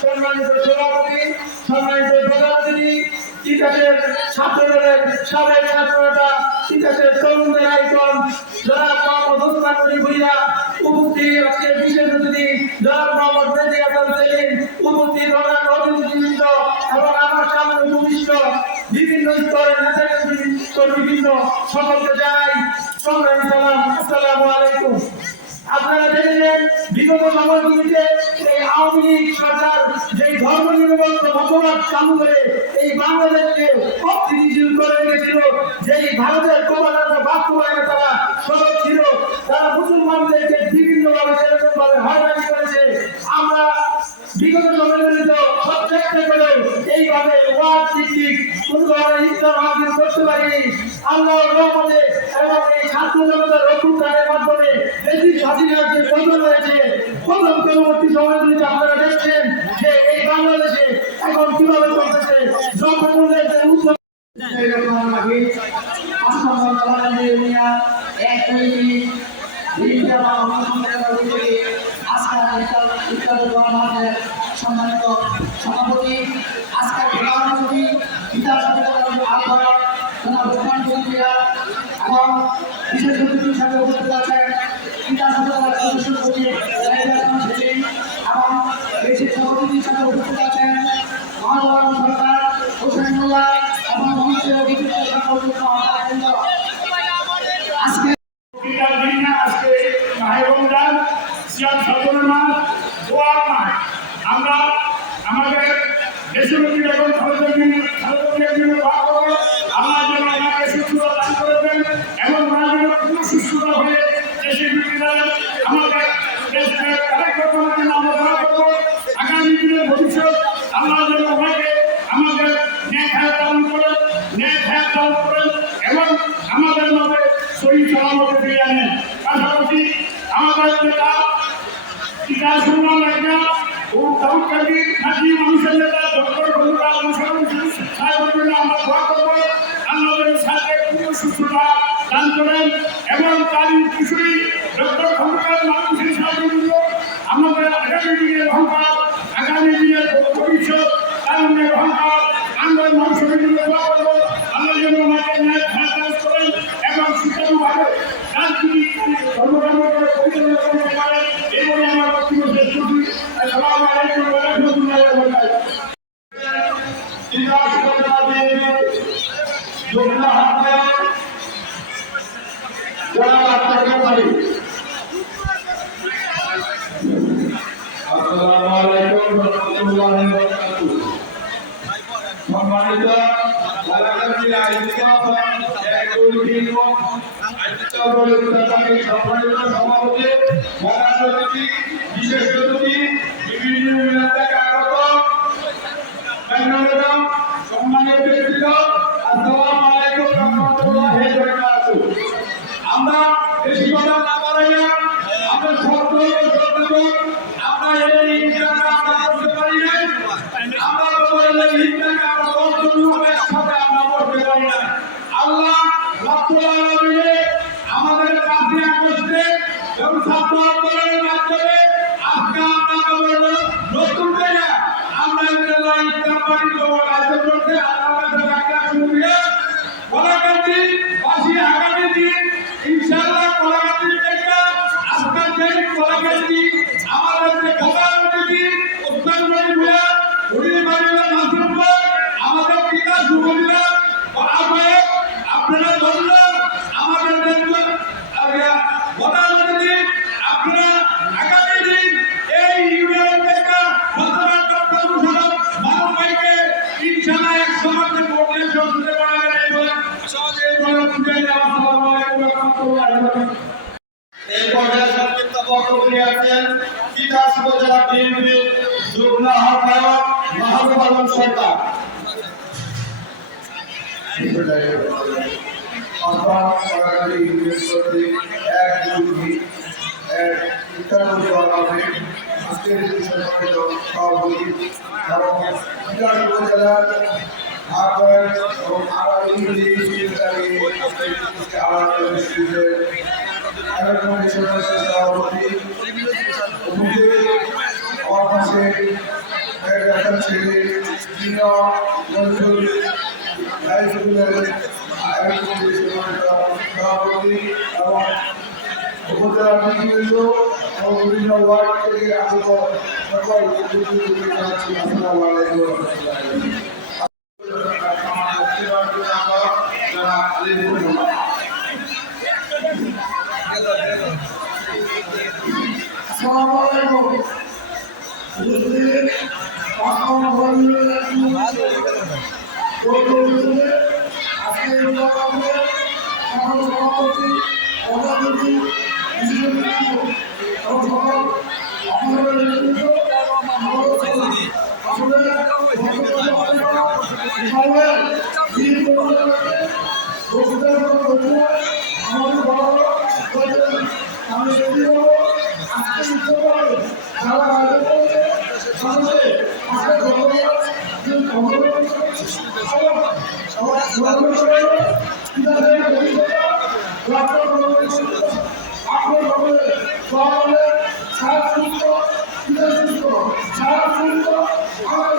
সম্মানিত সভাপতি, সম্মানিত প্রধানমন্ত্রী তিতাসের ছাত্রদলের সাবেক ছাত্রনেতা তিতাসের তরুণদের আইকন জনাব মোহাম্মদ ওসমান গনি ভুইয়া উপস্থিত আজকে বিশেষ অতিথি, জনাব মোহাম্মদ মেজি হাসান সেলিম উপস্থিত অতিথিবৃন্দ এবং আমার সামনে বিভিন্ন স্তরের নেতৃবৃন্দ, সকলকে জানাই সংগ্রামী সালাম। আপনারা জেনেছেন বিগত সময়গুলিতে আওয়ামী লীগ ধর্ম নিরপেক্ষ চালু করে এই বাংলাদেশকে অস্থিতিশীল করে যেই ভারতের প্রবাদা বাস্তবায়নে তারা সদর ছিল, তারা মুসলমানদেরকে বিভিন্নভাবে সেরকম ভাবে করেছে। আমরা বিগত সব চেষ্টা এইভাবে ভিত্তিক কোন ধরনের করতে পারিনি আল্লাহর রহমতে এবং এই ছাত্র জনতার অভ্যুত্থানের মাধ্যমে দেশি স্বাধীনতার যে পতন হয়েছে প্রথম পরবর্তী সময়গুলিতে আপনারা দেখছেন যে এই বাংলাদেশে এখন কীভাবে চলতেছে দ্রব্যমূল্যের যে উচ্চ সম্মানিত সভাপতি আজকের প্রধানমন্ত্রী বিকাশ আহ্বায়ক জনাব রহমান চৌধুরীরা এবং বিশেষ অতিথি হিসাবে উপস্থিত আছেন বিকাশ সদস্য সচিব এবং বিশেষ অতিথি হিসাবে উপস্থিত আছেন মহানগর সরকার হোসেনুল্লাহ এবং অভিযুক্ত সংগঠিত আজকে আজকে মাহে সিয়াম দোয়ার মাস আমরা আমাদের দেশব্যাপী বেগম খালেদা জিয়া জন্য দোয়া আল্লাহ যেন করবেন এবং ওনার জন্য পূর্ণ সুস্থতা আমাদের দেশকে দিনের ভবিষ্যৎ আল্লাহ যেন ওনাকে আমাদের ন্যায় দান করেন, ন্যায় দান করেন এবং আমাদের মধ্যে শরীর সালামতে ফিরে আনেন। পাশাপাশি আমাদের নেতা সুমন রাজা ও দাউদ কাদির নাকি মানুষের নেতা অনুসরণ আমরা দোয়া করব আমাদের সাথে পূর্ণ সুস্থতা দান করেন এবং তার কিছুই ডক্টর মানুষের সাহেবের জন্য আমাদের আগামী দিনের অহংকার আগামী দিনের ভবিষ্যৎ তারুণ্যের অহংকার আমরা মানুষের দোয়া করব আল্লাহ যেন আমাকে ন্যায় খারাপ করেন এবং সুচারুভাবে রাজনীতি কর্মকাণ্ড করে পরিচালনা করতে পারেন এবং আমার বক্তব্য ওয়া রাহমাতুল্লাহি ওয়া বারাকাতুহু বিকাশ করতে দিয়ে যোগ্য হাতে যারা আপনাকে পারি আসসালামু আলাইকুম রহমতুল্লাহি ওয়া বারাকাতুহু সম্মানিত এলাকাবাসী আয়োজিত এক দুর্দিন আয়োজিত বলিদাতাকে সম্মানিত সভাপতি বিশেষ অতিথি বিভিন্ন সম্মানিত ব্যক্তিগণ আসসালামু আলাইকুম রহমতুল্লাহি ওয়া আমরা যে কলাকান্দি আমাদের যে প্রধান অতিথি উত্তর মণিপুরা উড়ি আমাদের পিতা যুবলীরা আহ্বায়ক আপনারা ধরলেন আমাদের নেতৃত্ব প্রধান অতিথি আপনারা আগামী দিন এই ইউনিয়ন থেকে বর্তমান ডক্টর মুশারফ মানব এক সমাজে পড়লে পারবেন এই বলে সমাজে বলে বুঝাই আসসালামু আহ্বায়ক এবং আবার ইংরেজি সেক্রেটারি আবার সভাপতি উপস্থিত আছে একটা ছেলে যিনি মঞ্জুর হাই স্কুলের সভাপতি এবং উপজেলা নেতৃবৃন্দ এবং বিভিন্ন ওয়ার্ড থেকে আগত সকল নেতৃবৃন্দকে জানাচ্ছি আসসালামু আলাইকুম আসসালামু আলাইকুম আজকে সভাপতি আমাদের বড় আমি সেটি বলব আজকে শিখতে পারব যারা বাইরে পড়েছে সমাজে আজকে ধন্যবাদ সবাই সবাই ডক্টর রবীন্দ্র সুস্থ আপনার রবীন্দ্র সকলে সারা সুস্থ সারা সুস্থ আমার